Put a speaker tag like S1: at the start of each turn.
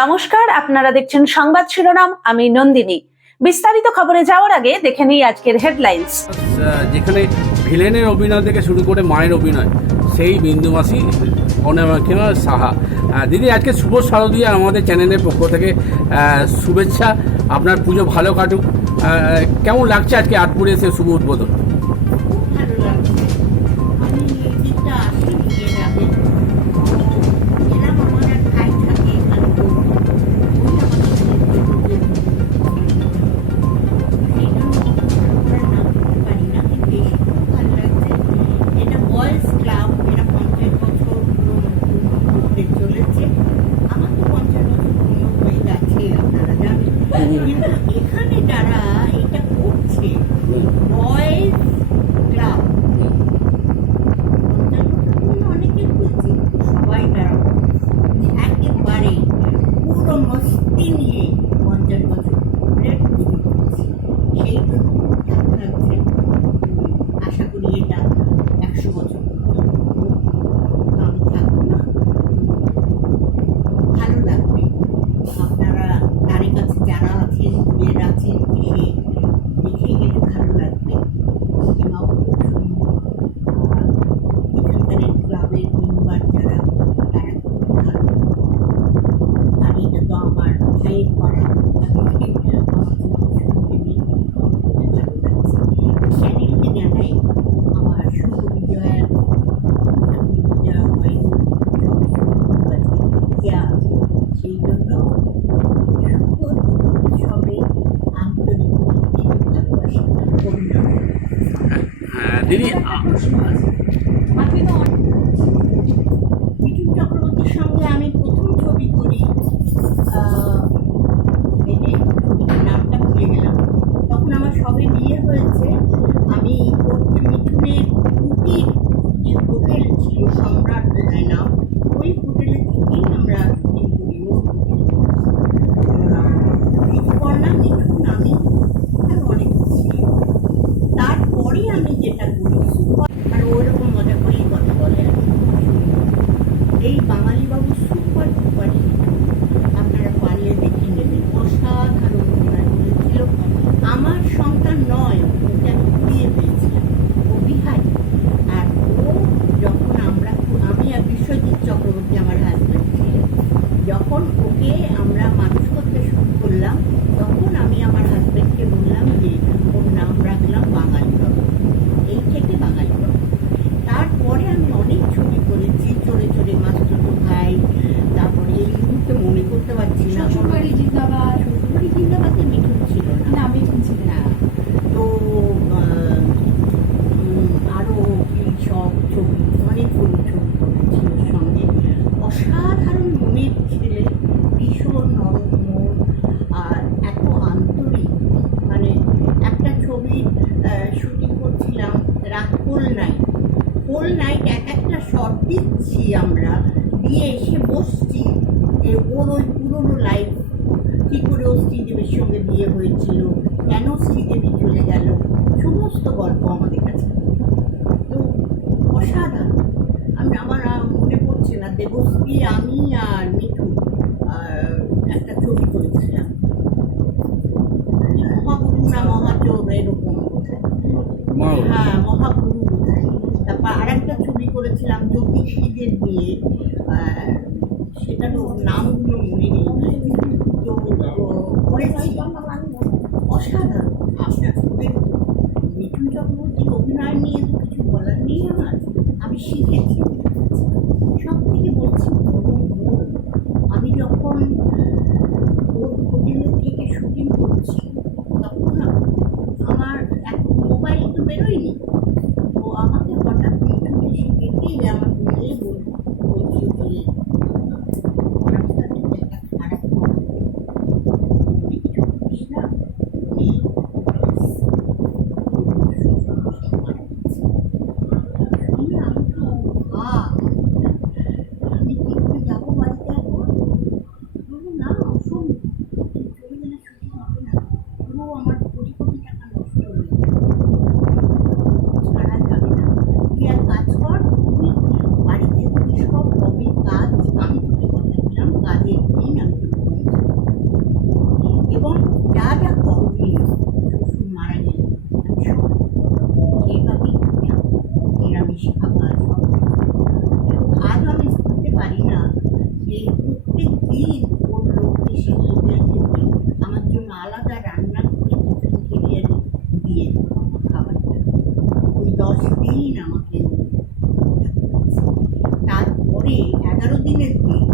S1: নমস্কার, আপনারা দেখছেন সংবাদ শিরোনাম, আমি নন্দিনী। বিস্তারিত খবরে যাওয়ার আগে দেখে নিই আজকের হেডলাইন্স।
S2: যেখানে ভিলেনের অভিনয় থেকে শুরু করে মায়ের অভিনয়, সেই বিন্দুমাসি অনামিকা সাহা। দিদি, আজকে শুভ শারদীয়া আমাদের চ্যানেলের পক্ষ থেকে শুভেচ্ছা। আপনার পুজো ভালো কাটুক। কেমন লাগছে আজকে আটপুরে এসে শুভ উদ্বোধন?
S3: আমার সন্তান নয়। করেও শ্রীদেবীর সঙ্গে বিয়ে হয়েছিল কেন শ্রীদেবী চলে গেল সমস্ত গল্প আমাদের কাছে। তো অসাধারণ। আমি আমার মনে পড়ছে না দেবশ্রী আমি আর মিঠু একটা ছবি করেছিলাম। মহাগুরু না মহাচোর এরকম হ্যাঁ মহাগুরু তারপর আর একটা ছবি করেছিলাম জ্যোতিষীদের নিয়ে। সেটারও নামগুলো মনে নেই। অসাধারণ। আপনার মিঠুন চক্রবর্তীর অভিনয় নিয়ে তো কিছু বলার নেই আমার। আমি শিখেছি। and i'll